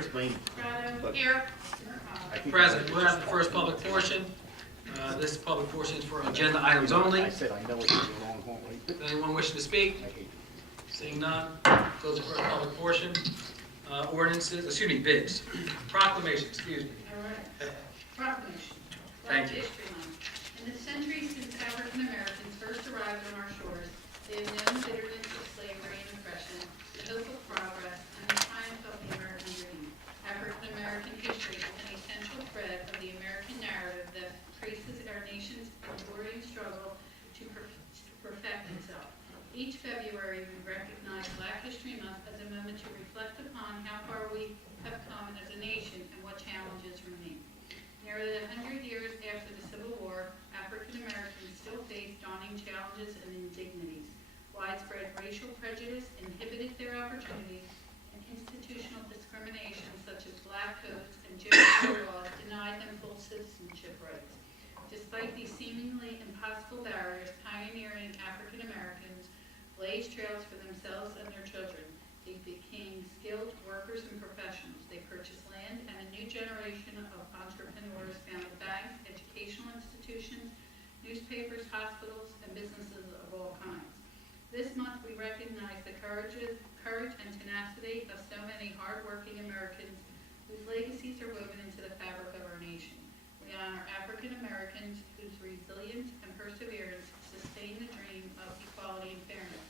Explain. Prado. Here. President, we'll have the first public portion. This public portion is for agenda items only. I said I know it's a long hallway. Anyone wishing to speak? I hate Seeing none, close the first public portion. Bids. Proclamation, excuse me. All right. Proclamation. Thank you. Black History Month. In the centuries since African Americans first arrived on our shores, they have known the bitterness of slavery and oppression, the hope of progress, and the triumph of the American dream. African American history is an essential thread of the American narrative that traces our nation's enduring struggle to perfect itself. Each February, we recognize Black History Month as a moment to reflect upon how far we have come as a nation and what challenges remain. Nearly 100 years after the Civil War, African Americans still face daunting challenges and indignities. Widespread racial prejudice inhibited their opportunities, and institutional discrimination such as black codes and Jim Crow laws denied them full citizenship rights. Despite these seemingly impossible barriers, pioneering African Americans blazed trails for themselves and their children. They became skilled workers and professionals. They purchased land, and a new generation of entrepreneurs founded banks, educational institutions, newspapers, hospitals, and businesses of all kinds. This month, we recognize the courage and tenacity of so many hardworking Americans whose legacies are woven into the fabric of our nation. We honor African Americans whose resilience and perseverance sustain the dream of equality and fairness.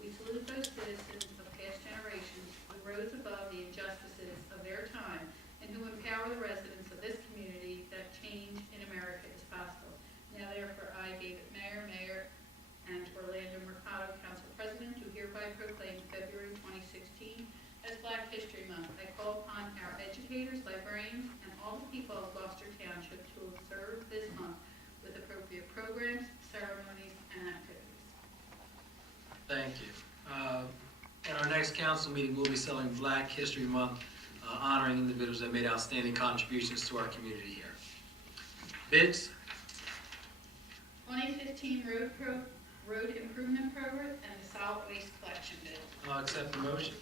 We salute those citizens of past generations who rose above the injustices of their time and who empower the residents of this community that change in America is possible. Now therefore, I, David Mayor, and Orlando Mercado, Council President, do hereby proclaim February 2016 as Black History Month. I call upon our educators, librarians, and all the people of Gloucester Township to observe this month with appropriate programs, ceremonies, and activities. Thank you. At our next council meeting, we'll be celebrating Black History Month, honoring individuals that made outstanding contributions to our community here. Bids. 2015 road improvement program and the solid waste collection bid. I'll accept the motion.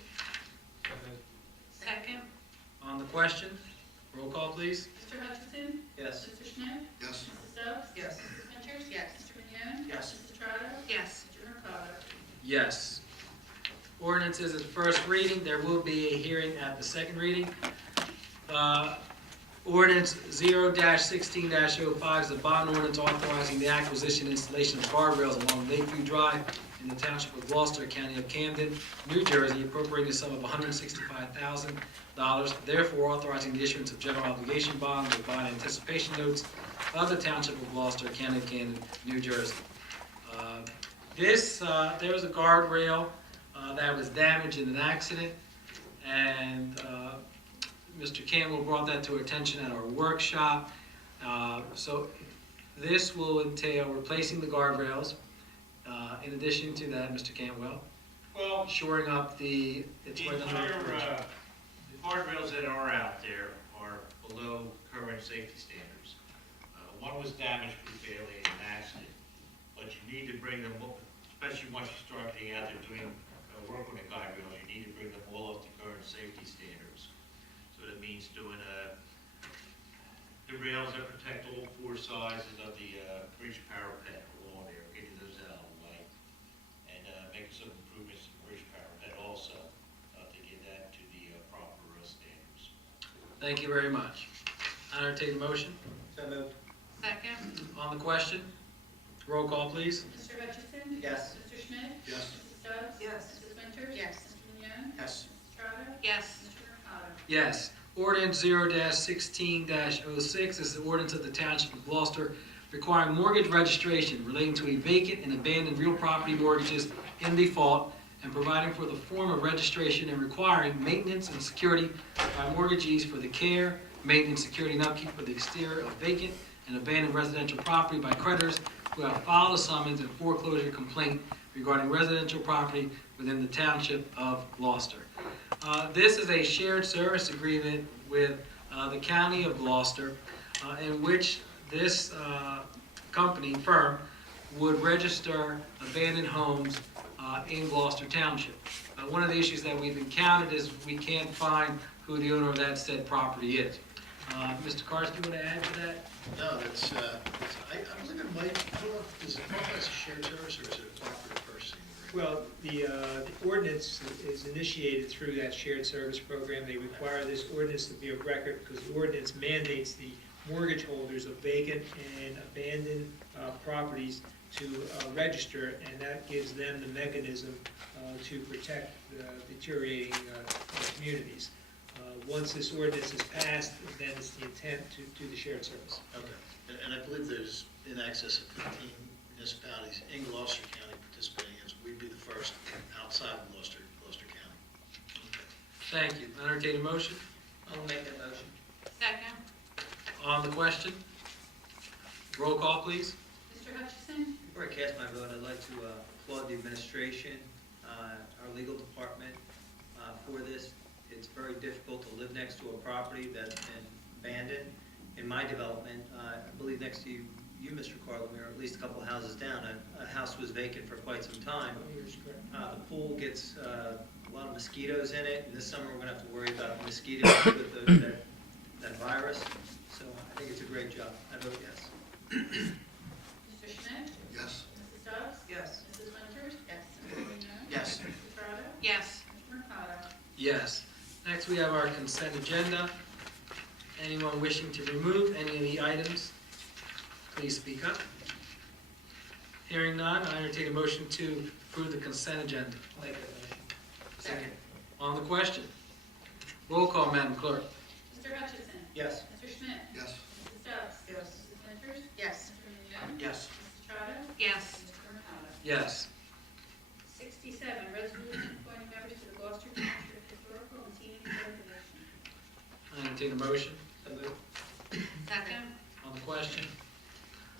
Second. On the question, roll call, please. Mr. Hutchison? Yes. Mr. Schmidt? Yes. Mrs. Stubbs? Yes. Mrs. Winters? Yes. Mr. Mignone? Yes. Mrs. Trotter? Yes. Mr. Mercado? Yes. Ordinances at the first reading. There will be a hearing at the second reading. Ordinance 0-16-05 is a bond ordinance authorizing the acquisition and installation of guardrails along Lakeview Drive in the Township of Gloucester, County of Camden, New Jersey, appropriating a sum of $165,000, therefore authorizing the issuance of general obligation bonds or bond anticipation notes of the Township of Gloucester, County of Camden, New Jersey. There was a guardrail that was damaged in an accident, and Mr. Campbell brought that to our attention at our workshop. So this will entail replacing the guardrails. In addition to that, Mr. Campbell, Well, shoring up the the guardrails that are out there are below current safety standards. One was damaged pretty badly in an accident, but you need to bring them up, especially once you start getting out there doing work on the guardrails, you need to bring them all up to current safety standards. So that means doing the rails that protect all four sizes of the bridge parapet along there, getting those out of the way, and making some improvements to the bridge parapet also to get that to the proper standards. Thank you very much. I entertain the motion. Second. On the question, roll call, please. Mr. Hutchison? Yes. Mr. Schmidt? Yes. Mrs. Stubbs? Yes. Mrs. Winters? Yes. Mr. Mignone? Yes. Mrs. Trotter? Yes. Mr. Mercado? Yes. Ordinance 0-16-06 is the ordinance of the Township of Gloucester requiring mortgage registration relating to a vacant and abandoned real property mortgages in default and providing for the form of registration and requiring maintenance and security by mortgagees for the care, maintenance, security, and upkeep of the exterior of vacant and abandoned residential property by creditors who have filed a summons and foreclosure complaint regarding residential property within the Township of Gloucester. This is a shared service agreement with the County of Gloucester in which this firm would register abandoned homes in Gloucester Township. One of the issues that we've encountered is we can't find who the owner of that said property is. Mr. Karski, you want to add to that? No, that's, I believe it might, I don't know, is it qualified as a shared service or is it a cooperative purchasing agreement? Well, the ordinance is initiated through that shared service program. They require this ordinance to be of record because the ordinance mandates the mortgage holders of vacant and abandoned properties to register, and that gives them the mechanism to protect deteriorating communities. Once this ordinance is passed, then it's the intent to do the shared service. Okay, and I believe there's in excess of 15 municipalities in Gloucester County participating, as we'd be the first outside of Gloucester County. Thank you. Entertain a motion I'll make that motion. Second. on the question. Roll call, please. Mr. Hutchison? Before I cast my vote, I'd like to applaud the administration, our legal department for this. It's very difficult to live next to a property that's been abandoned. In my development, I believe next to you, Mr. Carlemere, at least a couple of houses down, a house was vacant for quite some time. The pool gets a lot of mosquitoes in it, and this summer we're going to have to worry about mosquitoes with that virus. So I think it's a great job. I vote yes. Mr. Schmidt? Yes. Mrs. Stubbs? Yes. Mrs. Winters? Yes. Mr. Munoz? Yes. Mrs. Estrada? Yes. Mr. Mercado? Yes. Next, we have our consent agenda. Anyone wishing to remove any of the items, please speak up. Hearing none, I entertain a motion to approve the consent agenda. I'll make that motion. Second. On the question. Roll call, Madam Clerk. Mr. Hutchison? Yes. Mr. Schmidt? Yes. Mrs. Stubbs? Yes. Mrs. Winters? Yes. Mr. Munoz? Yes. Mrs. Estrada? Yes. Mr. Mercado? Yes. 67, resolution appointing members to the Gloucester Township Historical and Scenic Preservation. I entertain a motion. So moved. Second. On the question.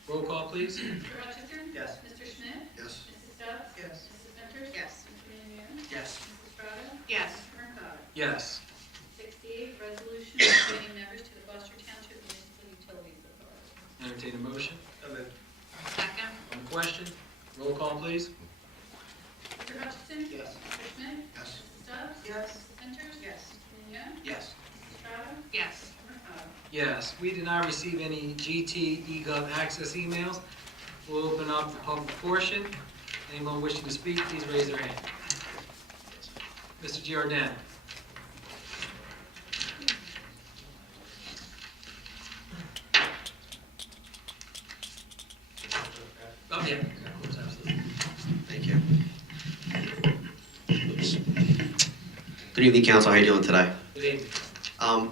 Roll call, please. Mr. Hutchison? Yes. Mr. Schmidt? Yes. Mrs. Stubbs? Yes. Mrs. Winters? Yes. Mr. Munoz? Yes. Mrs. Estrada? Yes. Mr. Mercado? Yes. 68, resolution appointing members to the Gloucester Township Municipal Utilities Authority. Entertain a motion. So moved. Second. On the question. Roll call, please. Mr. Hutchison? Yes. Mr. Schmidt? Yes. Mrs. Stubbs? Yes. Mrs. Winters? Yes. Mr. Munoz? Yes. Mrs. Estrada? Yes. Mr. Mercado? Yes. We did not receive any GT eGov access emails. We'll open up the public portion. Anyone wishing to speak, please raise their hand. Mr. Giordano. Oh, yeah. Absolutely. Thank you. Oops. Good evening, Council. How are you doing today? Good evening.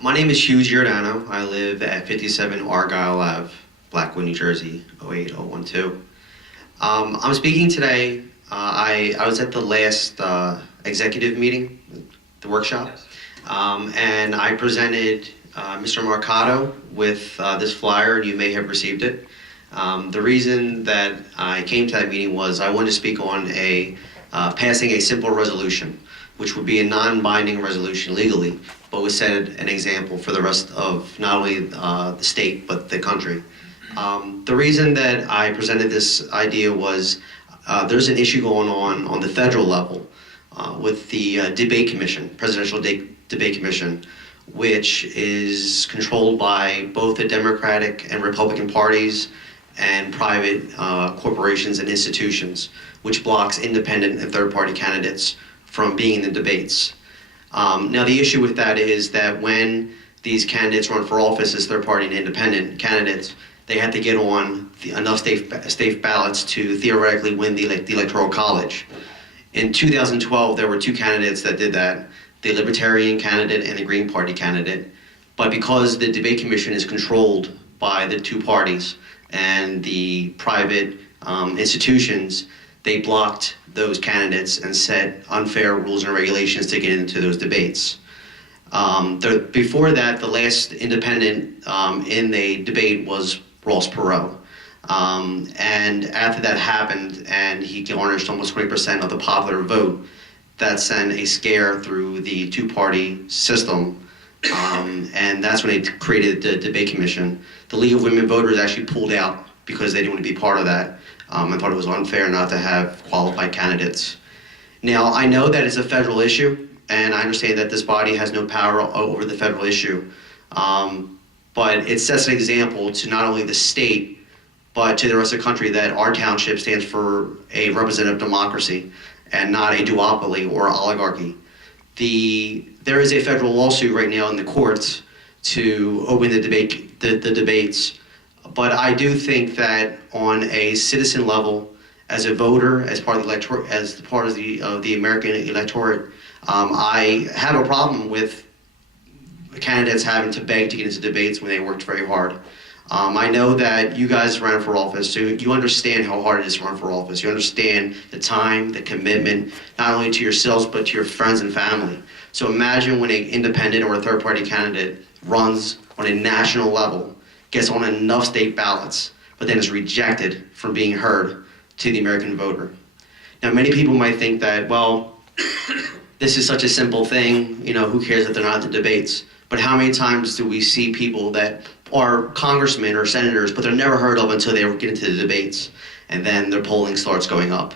My name is Hugh Giordano. I live at 57 Argyle Ave, Blackwood, New Jersey, 08012. I'm speaking today. I was at the last executive meeting, the workshop, Yes. and I presented Mr. Mercado with this flyer, and you may have received it. The reason that I came to that meeting was I wanted to speak on passing a simple resolution, which would be a non-binding resolution legally, but would set an example for the rest of not only the state, but the country. The reason that I presented this idea was there's an issue going on the federal level with the debate commission, presidential debate commission, which is controlled by both the Democratic and Republican parties and private corporations and institutions, which blocks independent and third-party candidates from being in the debates. Now, the issue with that is that when these candidates run for office as third-party and independent candidates, they have to get on enough state ballots to theoretically win the Electoral College. In 2012, there were two candidates that did that, the Libertarian candidate and the Green Party candidate. But because the debate commission is controlled by the two parties and the private institutions, they blocked those candidates and set unfair rules and regulations to get into those debates. Before that, the last independent in the debate was Ross Perot. And after that happened, and he garnished almost 20% of the popular vote, that sent a scare through the two-party system. And that's when they created the debate commission. The League of Women Voters actually pulled out because they didn't want to be part of that. I thought it was unfair not to have qualified candidates. Now, I know that it's a federal issue, and I understand that this body has no power over the federal issue. But it sets an example to not only the state, but to the rest of the country that our township stands for a representative democracy and not a duopoly or oligarchy. There is a federal lawsuit right now in the courts to open the debates, but I do think that on a citizen level, as a voter, as part of the American electorate, I have a problem with candidates having to beg to get into debates when they worked very hard. I know that you guys ran for office, so you understand how hard it is to run for office. You understand the time, the commitment, not only to yourselves, but to your friends and family. So imagine when an independent or a third-party candidate runs on a national level, gets on enough state ballots, but then is rejected from being heard to the American voter. Now, many people might think that, well, this is such a simple thing, who cares that they're not in the debates? But how many times do we see people that are congressmen or senators, but they're never heard of until they get into the debates, and then their polling starts going up?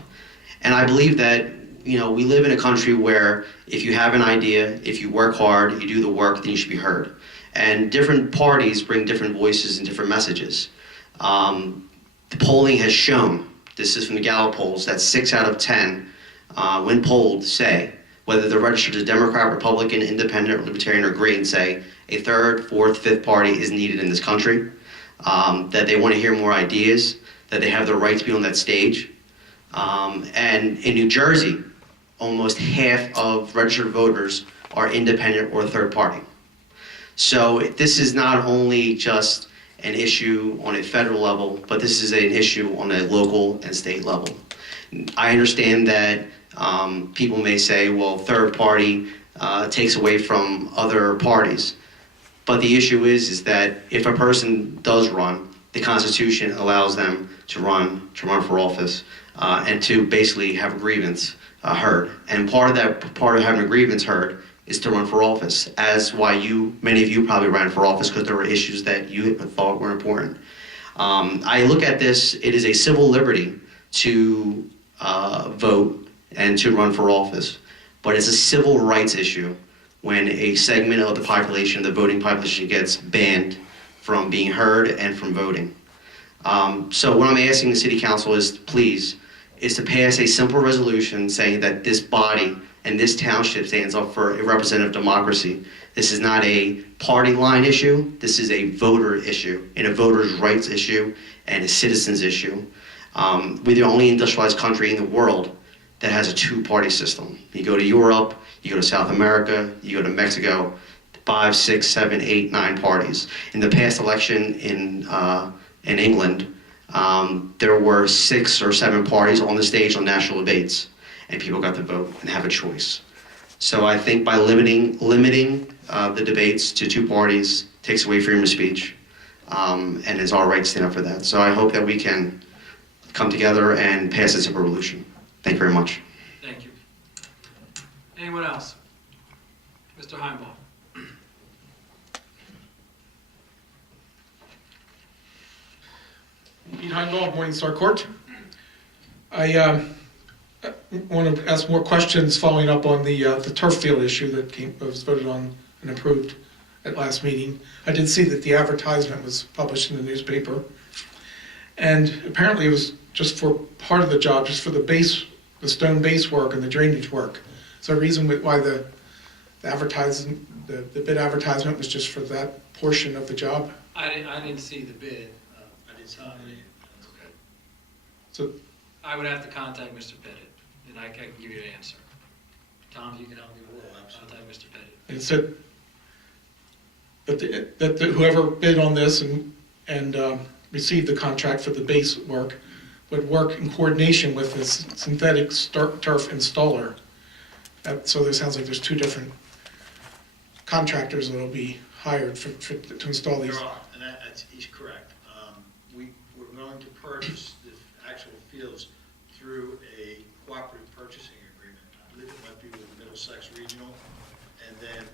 And I believe that, we live in a country where if you have an idea, if you work hard, you do the work, then you should be heard. And different parties bring different voices and different messages. The polling has shown, this is from the Gallup polls, that 6 out of 10, when polled, say, whether they're registered as Democrat, Republican, Independent, Libertarian, or Green, say a third, fourth, fifth party is needed in this country, that they want to hear more ideas, that they have the right to be on that stage. And in New Jersey, almost half of registered voters are independent or third party. So this is not only just an issue on a federal level, but this is an issue on a local and state level. I understand that people may say, well, third party takes away from other parties. But the issue is that if a person does run, the Constitution allows them to run for office and to basically have a grievance heard. And part of having a grievance heard is to run for office, as why many of you probably ran for office because there were issues that you thought were important. I look at this, it is a civil liberty to vote and to run for office, but it's a civil rights issue when a segment of the population, the voting population, gets banned from being heard and from voting. So what I'm asking the City Council is to pass a simple resolution saying that this body and this township stands up for a representative democracy. This is not a party line issue, this is a voter issue, and a voter's rights issue, and a citizen's issue. We're the only industrialized country in the world that has a two-party system. You go to Europe, you go to South America, you go to Mexico, 5, 6, 7, 8, 9 parties. In the past election in England, there were 6 or 7 parties on the stage on national debates, and people got to vote and have a choice. So I think by limiting the debates to 2 parties takes away freedom of speech, and it's our right to stand up for that. So I hope that we can come together and pass this simple resolution. Thank you very much. Thank you. Anyone else? Mr. Heimbaugh. Pete Heimbaugh, Morningstar Court. I want to ask more questions following up on the turf field issue that was voted on and approved at last meeting. I did see that the advertisement was published in the newspaper, and apparently it was just for part of the job, just for the stone base work and the drainage work. Is there a reason why the bid advertisement was just for that portion of the job? I didn't see the bid. I did not. So, I would have to contact Mr. Pettit, and I can give you an answer. Tom, if you can help me with that, contact Mr. Pettit. it said that whoever bid on this and received the contract for the base work would work in coordination with this synthetic turf installer. So there sounds like there's 2 different contractors that will be hired to install these. There are, and he's correct. We're going to purchase the actual fields through a cooperative purchasing agreement. I believe it might be with Middlesex Regional. And then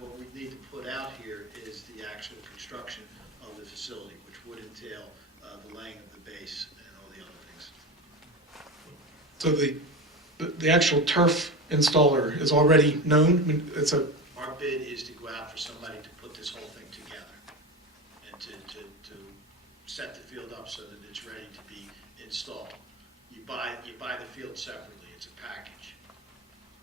what we need to put out here is the actual construction of the facility, which would entail the laying of the base and all the other things. So the actual turf installer is already known? I mean, it's a, Our bid is to go out for somebody to put this whole thing together and to set the field up so that it's ready to be installed. You buy the field separately, it's a package,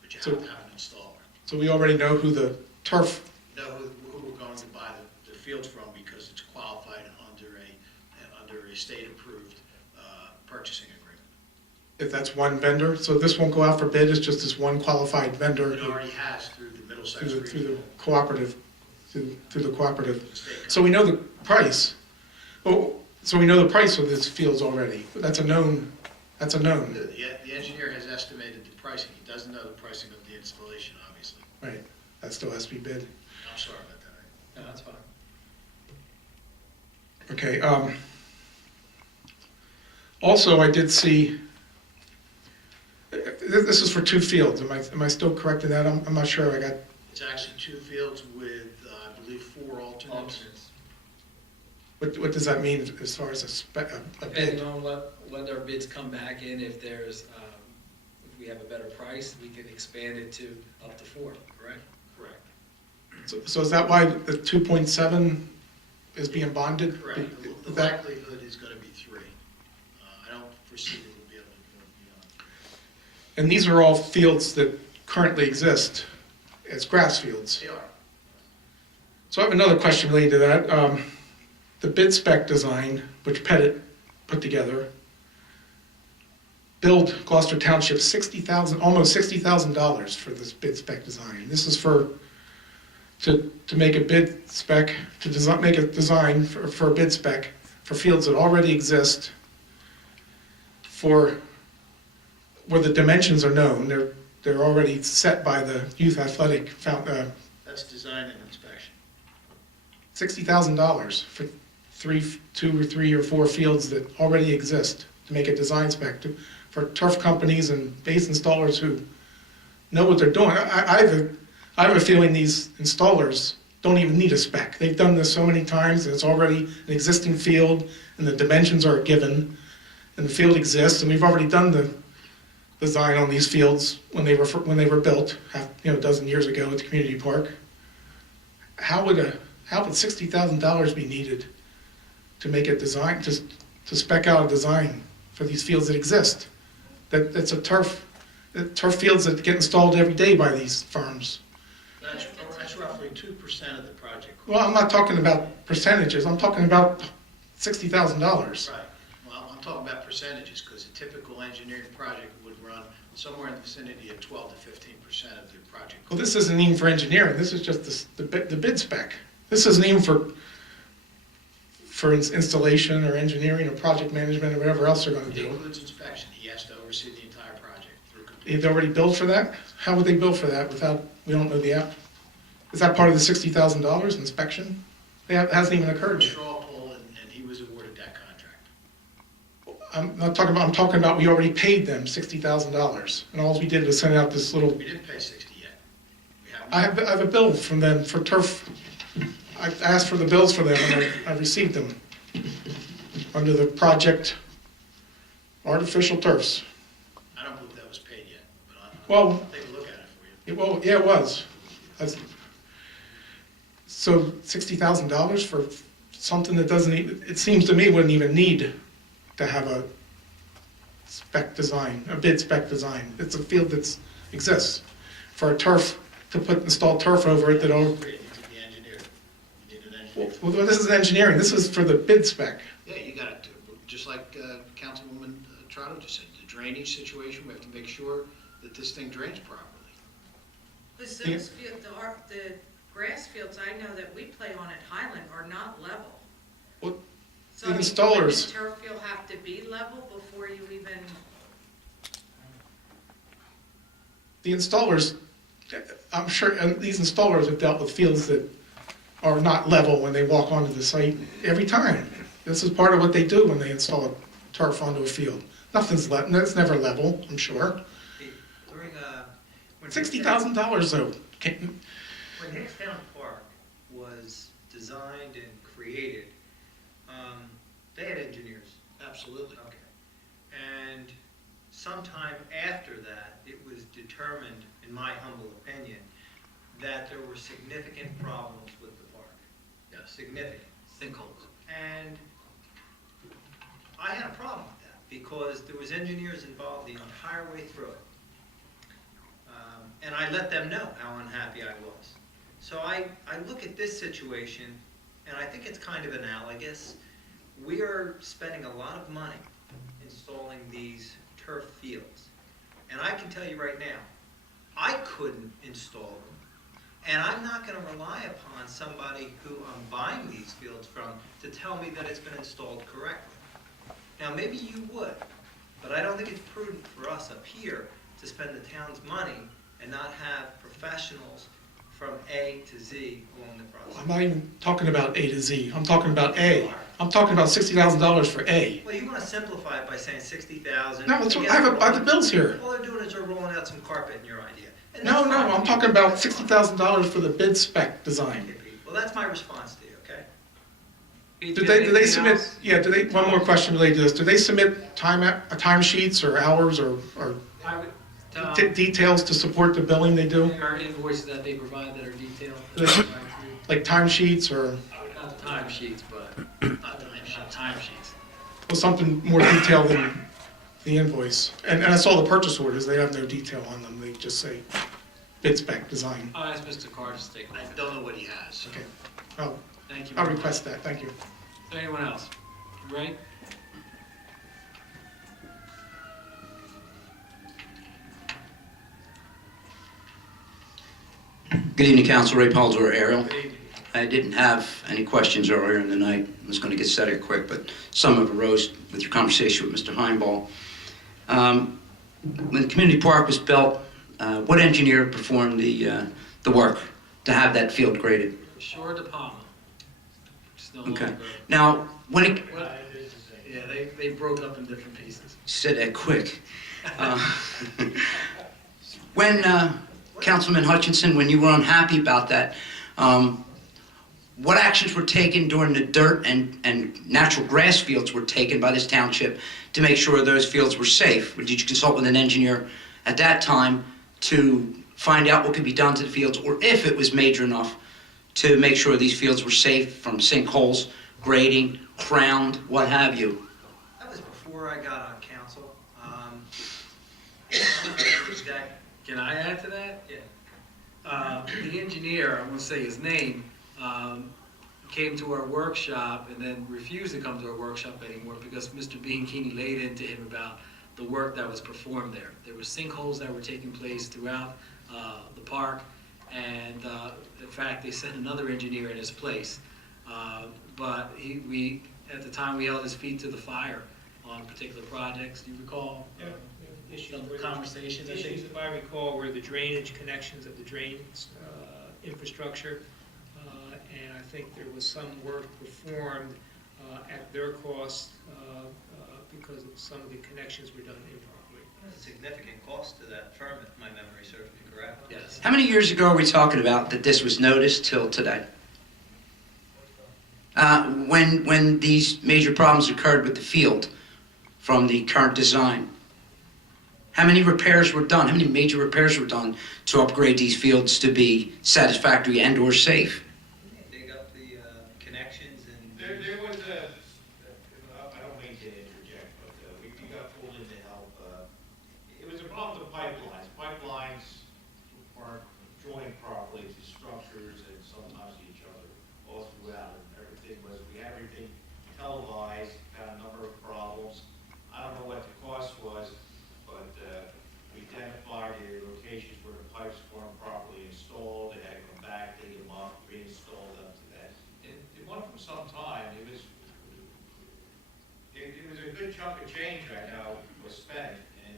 but you have to have an installer. so we already know who the turf, Know who we're going to buy the field from because it's qualified under a state-approved purchasing agreement. if that's one vendor, so this won't go out for bid, it's just this one qualified vendor It already has through the Middlesex through the Regional cooperative, through the cooperative. State So we know the price. Well, so we know the price of this fields already. That's a known, that's a known, The engineer has estimated the pricing. He doesn't know the pricing of the installation, obviously. right? That still has to be bid. I'm sorry about that. No, that's fine. Okay, also, I did see, this is for 2 fields. Am I still correct in that? I'm not sure. I got, It's actually 2 fields with, I believe, 4 alternates. what does that mean as far as a bid? Depending on what our bids come back in, if there's, if we have a better price, we can expand it to up to 4, correct? Correct. So is that why the 2.7 is being bonded? Correct. The That- likelihood is going to be 3. I don't foresee that we'll be able to go beyond. And these are all fields that currently exist as grass fields. They are. So I have another question related to that. The bid spec design, which Pettit put together, billed Gloucester Township almost $60,000 for this bid spec design. This is to make a bid spec, make a design for a bid spec for fields that already exist, where the dimensions are known. They're already set by the youth athletic That's design and inspection. $60,000 for 2 or 3 or 4 fields that already exist to make a design spec for turf companies and base installers who know what they're doing. I have a feeling these installers don't even need a spec. They've done this so many times, and it's already an existing field, and the dimensions are given, and the field exists, and we've already done the design on these fields when they were built, a dozen years ago at the community park. How would $60,000 be needed to make a design, to spec out a design for these fields that exist? That's turf fields that get installed every day by these firms. That's roughly 2% of the project. Well, I'm not talking about percentages, I'm talking about $60,000. Right. Well, I'm talking about percentages, because a typical engineering project would run somewhere in the vicinity of 12 to 15% of the project. Well, this isn't even for engineering, this is just the bid spec. This isn't even for installation or engineering or project management or whatever else they're gonna It do. includes inspection. He has to oversee the entire project through completion. They've already billed for that? How would they bill for that we don't know the app? Is that part of the $60,000 inspection? It hasn't even occurred yet. Straw poll, and he was awarded that contract. I'm talking about we already paid them $60,000, and all we did was send out this little, We didn't pay 60 yet. We haven't. I have a bill from them for turf. I asked for the bills for them, and I received them under the project Artificial Turfs. I don't believe that was paid yet, but Well- I'll take a look at it for you. Well, yeah, it was. So $60,000 for something that doesn't, it seems to me wouldn't even need to have a spec design, a bid spec design. It's a field that exists. For a turf, to install turf over it that all, It needs to be engineered. You need an engineer. well, this is engineering, this is for the bid spec. Yeah, you got to, just like Councilwoman Trotter just said, the drainage situation, we have to make sure that this thing drains properly. Because those the grass fields I know that we play on at Highland are not level. Well, So the I mean, installers- wouldn't the turf field have to be level before you even, The installers, I'm sure, and these installers have dealt with fields that are not level when they walk onto the site every time. This is part of what they do when they install a turf onto a field. It's never level, I'm sure. During, when $60,000 though, When Hickstown Park was designed and created, they had engineers. Absolutely. Okay. And sometime after that, it was determined, in my humble opinion, that there were significant problems with the park. Yes. Significant. Sinkholes. And I had a problem with that because there was engineers involved the entire way through it. And I let them know how unhappy I was. So I look at this situation, and I think it's kind of analogous. We are spending a lot of money installing these turf fields. And I can tell you right now, I couldn't install them. And I'm not going to rely upon somebody who I'm buying these fields from to tell me that it's been installed correctly. Now, maybe you would, but I don't think it's prudent for us up here to spend the town's money and not have professionals from A to Z along the process. I'm not even talking about A to Z. I'm talking about A. I'm talking about $60,000 for A. Well, you want to simplify it by saying 60,000. No, that's what, I have the bills here. All they're doing is they're rolling out some carpet in your idea. And No, that's fine. I'm talking about $60,000 for the bid spec design. Okay, Pete. Well, that's my response to you, okay? Do they submit, one more question related to this. Do they submit time sheets or hours or I would, details to support the billing they do? there are invoices that they provide that are detailed. Like time sheets or Not time sheets, but not time sheets. something more detailed than the invoice? And I saw the purchase orders. They have no detail on them. They just say bid spec design. I'll ask Mr. Carr to take a look. I don't know what he has. Okay. I'll Thank you. I'll request that. Thank you. Is there anyone else? You ready? Good evening, Council. Ray Palzor, Ariel. I didn't have any questions earlier in the night. I was going to get set here quick, but some have arose with your conversation with Mr. Heinball. When the community park was built, what engineer performed the work to have that field graded? Shore De Palma. Just no Okay. longer- Now, when it, Yeah, they broke up in different pieces. you said that quick. When Councilman Hutchinson, when you were unhappy about that, what actions were taken during the dirt and natural grass fields were taken by this township to make sure those fields were safe? Did you consult with an engineer at that time to find out what could be done to the fields, or if it was major enough to make sure these fields were safe from sinkholes, grading, crowned, what have you? That was before I got on council. Can I add to that? Yeah. The engineer, I'm gonna say his name, came to our workshop and then refused to come to our workshop anymore because Mr. Bianchini laid into him about the work that was performed there. There were sinkholes that were taking place throughout the park, and in fact, they sent another engineer in his place. But we, at the time, we held his feet to the fire on particular projects. Do you recall? Some conversations, I think. Issues, if I recall, were the drainage connections of the drains infrastructure. And I think there was some work performed at their cost because of some of the connections were done improperly. There's a significant cost to that firm, if my memory serves me correct. Yes. How many years ago are we talking about that this was noticed till today? When these major problems occurred with the field from the current design, how many repairs were done? How many major repairs were done to upgrade these fields to be satisfactory and or safe? Dig up the connections and. There was a, I don't mean to interject, but we got pulled in to help. It was a problem with pipelines. Pipelines weren't joined properly to structures and sometimes to each other all throughout. And everything was, we had everything televised, had a number of problems. I don't know what the cost was, but we identified the locations where the pipes weren't properly installed. They had to come back, dig them up, reinstall them to that. It went for some time. It was a good chunk of change right now was spent, and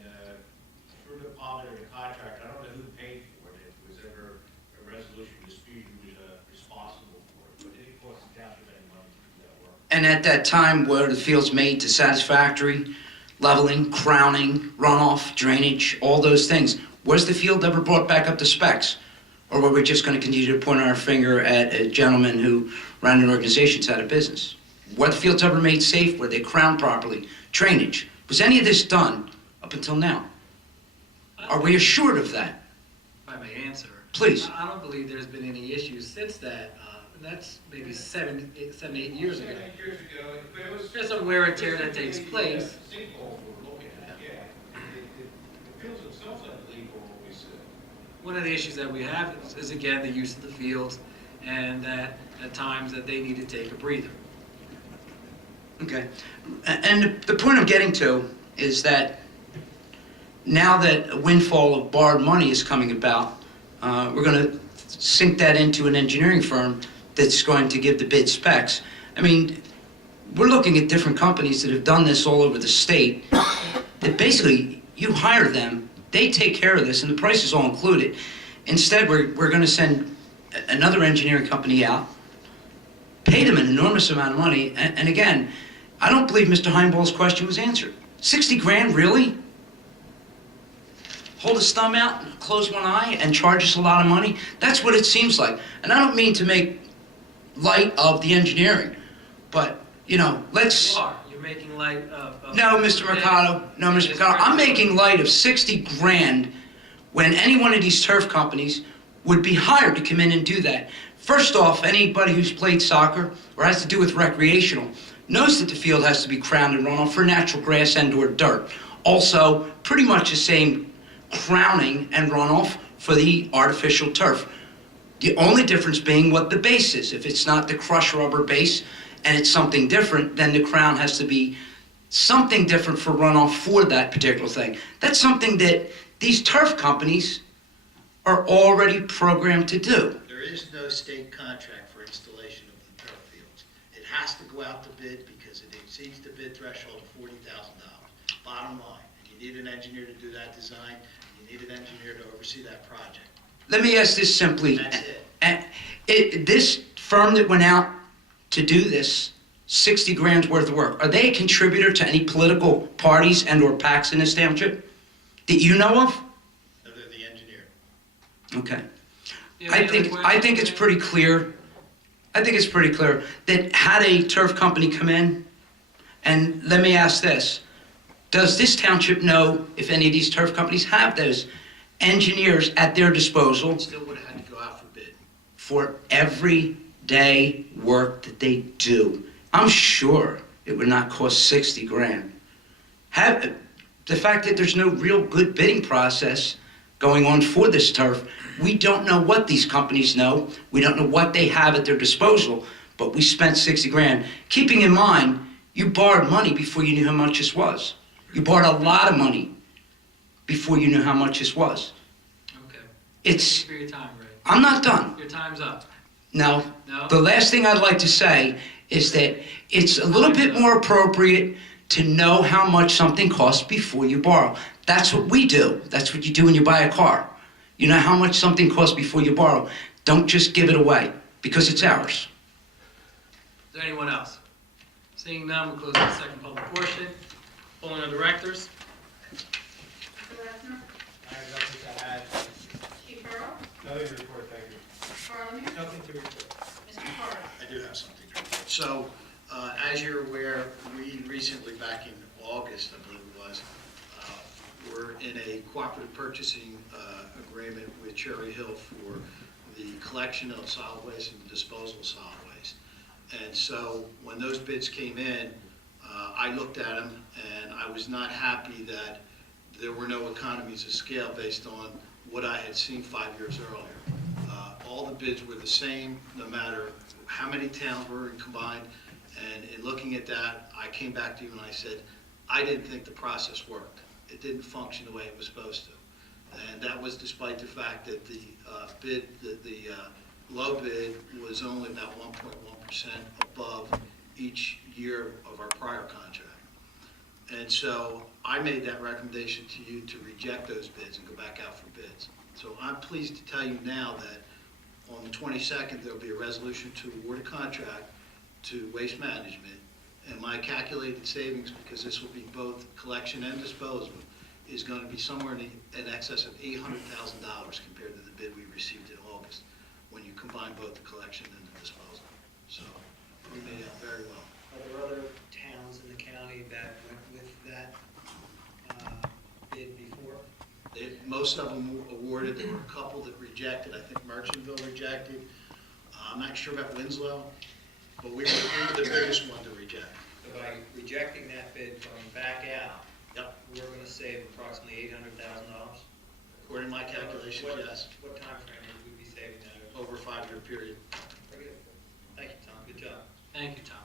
through the palm of the contract, I don't know who paid for it. If it was ever a resolution dispute, who was responsible for it, but it didn't cost the township any money to do that work. And at that time, were the fields made to satisfactory? Leveling, crowning, runoff, drainage, all those things. Was the field ever brought back up to specs? Or were we just going to continue to point our finger at a gentleman who ran an organization that's out of business? Were the fields ever made safe? Were they crowned properly? Drainage. Was any of this done up until now? Are we assured of that? If I may answer. Please. I don't believe there's been any issues since that. And that's maybe 7, 8 years ago. There's some wear and tear that takes place. One of the issues that we have is again, the use of the fields, and that at times that they need to take a breather. Okay. And the point I'm getting to is that now that a windfall of borrowed money is coming about, we're going to sink that into an engineering firm that's going to give the bid specs. I mean, we're looking at different companies that have done this all over the state, that basically you hire them, they take care of this, and the price is all included. Instead, we're going to send another engineering company out, pay them an enormous amount of money, and again, I don't believe Mr. Heinball's question was answered. 60 grand, really? Hold his thumb out, and close one eye, and charge us a lot of money? That's what it seems like. And I don't mean to make light of the engineering, but, you know, let's... You're making light of... No, Mr. Mercado. No, Mr. Mercado. I'm making light of 60 grand when any one of these turf companies would be hired to come in and do that. First off, anybody who's played soccer or has to do with recreational knows that the field has to be crowned and runoff for natural grass and/or dirt. Also, pretty much the same crowning and runoff for the artificial turf. The only difference being what the base is. If it's not the crushed rubber base and it's something different, then the crown has to be something different for runoff for that particular thing. That's something that these turf companies are already programmed to do. There is no state contract for installation of the turf fields. It has to go out to bid because it exceeds the bid threshold of $40,000. Bottom line, and you need an engineer to do that design, and you need an engineer to oversee that project. Let me ask this simply. That's This firm that went out to do this, 60 grand's worth of work, are they a contributor to any political parties and/or PACs in this township that you know of? No, they're the engineer. Okay. Yeah, I think it's pretty clear. I think it's pretty clear that had a turf company come in, and let me ask this, does this township know if any of these turf companies have those engineers at their disposal Still would have had to go out for bid. for everyday work that they do? I'm sure it would not cost 60 grand. The fact that there's no real good bidding process going on for this turf, we don't know what these companies know. We don't know what they have at their disposal, but we spent 60 grand. Keeping in mind, you borrowed money before you knew how much this was. You borrowed a lot of money before you knew how much this was. Okay. It's, Thanks for your time, Ray. I'm not done. Your time's up. No. No? The last thing I'd like to say is that it's a little bit more appropriate to know how much something costs before you borrow. That's what we do. That's what you do when you buy a car. You know how much something costs before you borrow. Don't just give it away, because it's ours. Is there anyone else? Seeing none, we'll close the second public portion. Polling on directors. Mr. Lesnar? I have nothing to add. Chief Earl? Nothing to report, thank you. Parliament? Nothing to report. Mr. Carter? I do have something to report. So, as you're aware, we recently, back in August, I believe it was, were in a cooperative purchasing agreement with Cherry Hill for the collection of solid waste and the disposal of solid waste. And so, when those bids came in, I looked at them, and I was not happy that there were no economies of scale based on what I had seen 5 years earlier. All the bids were the same, no matter how many towns were combined. And in looking at that, I came back to you and I said, I didn't think the process worked. It didn't function the way it was supposed to. And that was despite the fact that the low bid was only about 1.1% above each year of our prior contract. And so I made that recommendation to you to reject those bids and go back out for bids. So I'm pleased to tell you now that on the 22nd, there'll be a resolution to award a contract to Waste Management. And my calculated savings, because this will be both collection and disposal, is going to be somewhere in excess of $800,000 compared to the bid we received in August, when you combine both the collection and the disposal. So we made out very well. Are there other towns in the county that went with that most of them awarded. There were a couple that rejected. I think Merchantville rejected. I'm not sure about Winslow, but we were the biggest one to reject. So by rejecting that bid, going back out, Yep. we're gonna save approximately $800,000? According to my calculations, yes, What timeframe would we be saving that over? over a 5-year period. Very good. Thank you, Tom, good job. Thank you, Tom.